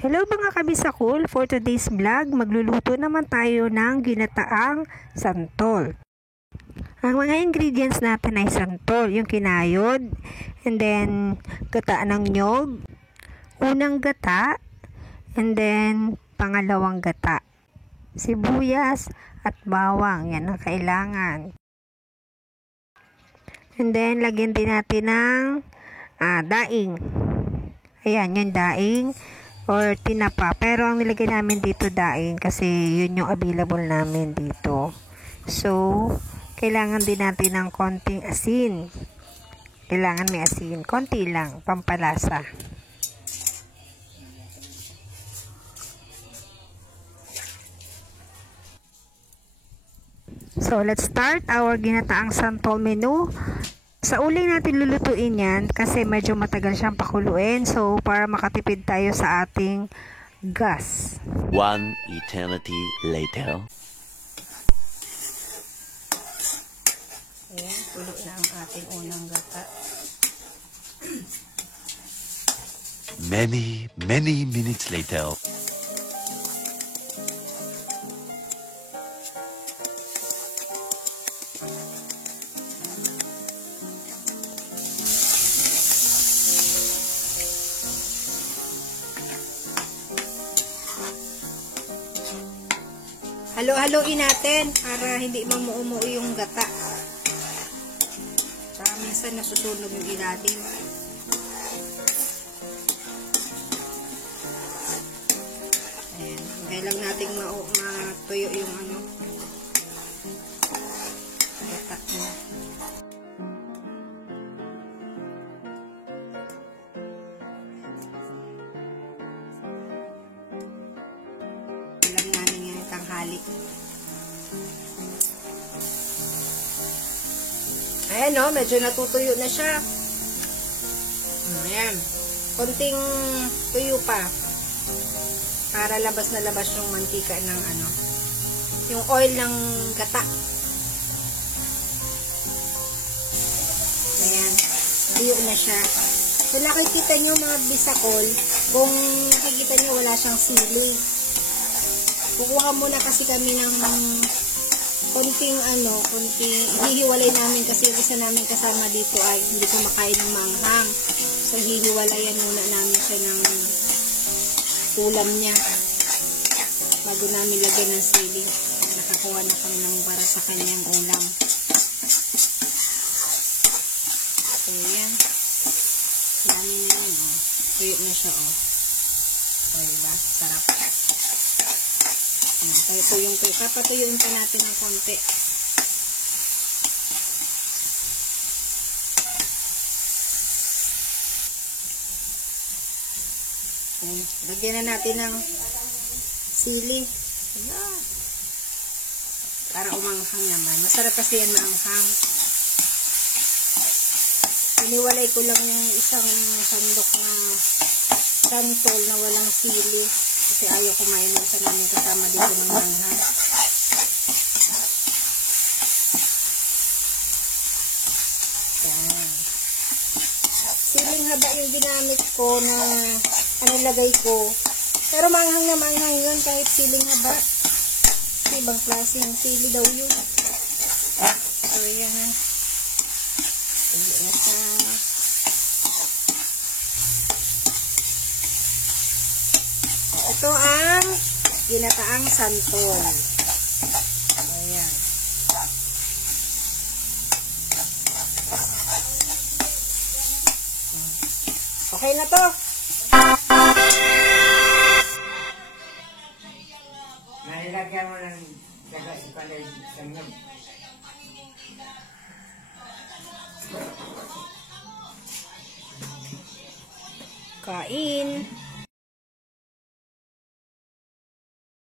Hello mga kabisakul, for today's vlog, magluluto naman tayo ng ginataang santol. Ang mga ingredients natin ay santol, yung kinayod, and then gata ng nyog, unang gata, and then pangalawang gata, sibuyas at bawang, yan ang kailangan. And then lagyan din natin ng daing. Ayan, yung daing or tinapa, pero ang nilagay namin dito daing kasi yun yung available namin dito. So kailangan din natin ng konting asin, kailangan may asin, konti lang, pampalasa. So let's start our ginataang santol menu. Sa uling natin lulutuin yan kasi medyo matagal siyang pakuluin. So, para makatipid tayo sa ating gas. One eternity later. Ayan, kulo na ang ating unang gata. Many minutes later. Halo-haloin natin para hindi mamuumuo yung gata. Para minsan nasusunog yung ilalim. Ayan. Kaya lang nating matuyo yung gata niya. Tanghali. Ayan o, medyo natutuyo na siya. Ayan. Konting tuyo pa. Para labas na labas yung mantika ng yung oil ng gata. Ayan. Tuyo na siya. So, nakikita nyo mga bisakol, kung nakikita nyo wala siyang sili. Kukuha muna kasi kami ng konting hihiwalay namin kasi yung isa namin kasama dito ay hindi kumakain ng manghang. So, hihiwalayan muna namin siya ng ulam niya bago namin lagyan ng sili. Nakakuha na kami ng para sa kanyang ulam. So, yan. Dami na yun, oh. Tuyo na siya, oh. So, diba? Sarap. Papatuyuin pa natin ng konti. Lagyan na natin ng sili. Ayan. Para umanghang naman. Masarap kasi yan maanghang. Iniwalay ko lang yung isang sandok na santol na walang sili. Kasi ayaw kumain ng isa namin kasama dito ng manghang. Yan. Siling haba yung ginamit ko na lagay ko. Pero manghang na manghang yun kahit siling haba. Ibang klase yung sili daw yun. So yan ha. Ayan sa ito ang ginataang santol. Ayan. Okay na to. Nalilagyan mo ng daga sa palay sa nyog. Kain.